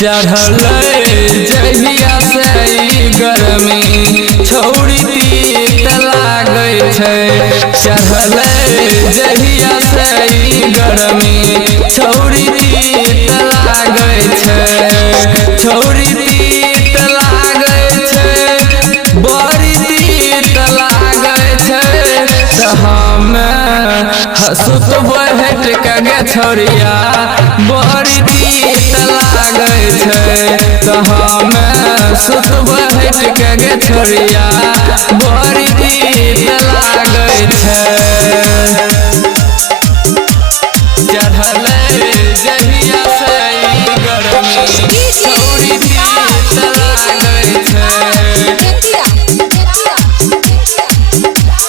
चढ़ल जहिया से गरमी छौरी तीत लागै छै। चढ़ल जहिया से गरमी छौरी तीत लागै छै। छौरी तीत लागै छै, बड़ी तीत लागै छै। त हमे हसुत बहट के छौरिया बड़ी तीत लागै छै। त हमे सुत बहट के छौरिया बड़ी तीत लागै छै। चढ़ल जहिया से गरमी छौरी तीत लागै छै।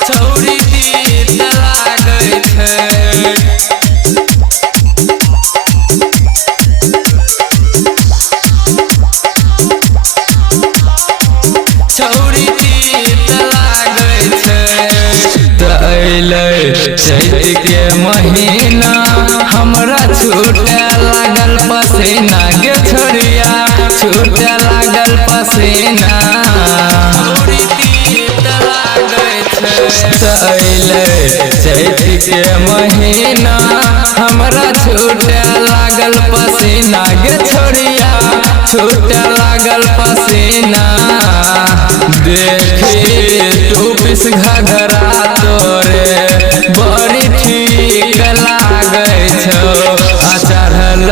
छौरी तीत लागै छै। छौरी तीत लागै छै। त अइलै चैत के महीना हमरा छूटे लागल पसीना गे छोरिया छूटे लागल पसीना। छौरी तीत लागै छै। त अइलै चैत के महीना हमरा छूटे लागल पसीना गे छोरिया छूटे लागल पसीना। देखी तू पिस घघरा तोरे बड़ी ठीक लागै छौ। चढ़ल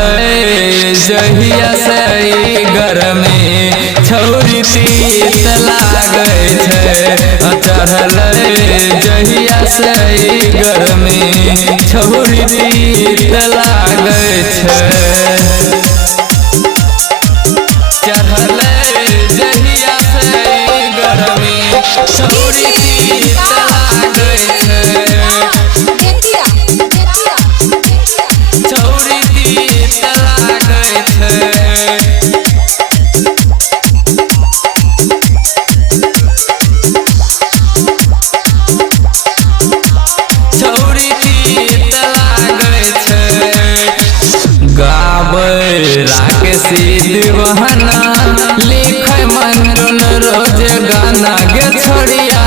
जहिया से गरमी छौरी तीत लागै छै। चढ़ल जहिया से गरमी छौरी तीत लागै छै। चढ़ल जहिया से गरमी छौरी तीत लागै छै। छौरी तीत लागै छै। छौरी तीत लागै छै। गाबै राकेश दीवाना लिखै मंजुन रोज गाना गे छोरिया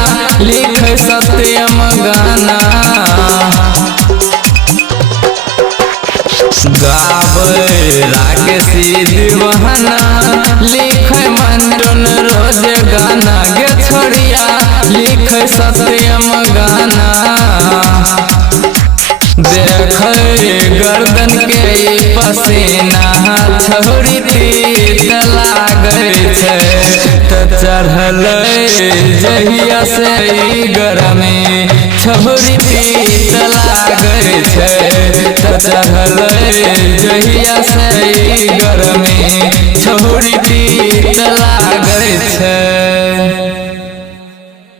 लिखै सत्यम गाना। गाबै राकेश दीवाना लिखै मंजुन रोज गाना गे छोरिया लिखै सत्यम गाना। देखै गर्दन के पसीना छौरी तीत लागै छै। त चढ़ल जहिया से गरमी छौरी तीत लागै छै। त चढ़ल जहिया से गरमी छौरी तीत लागै छै।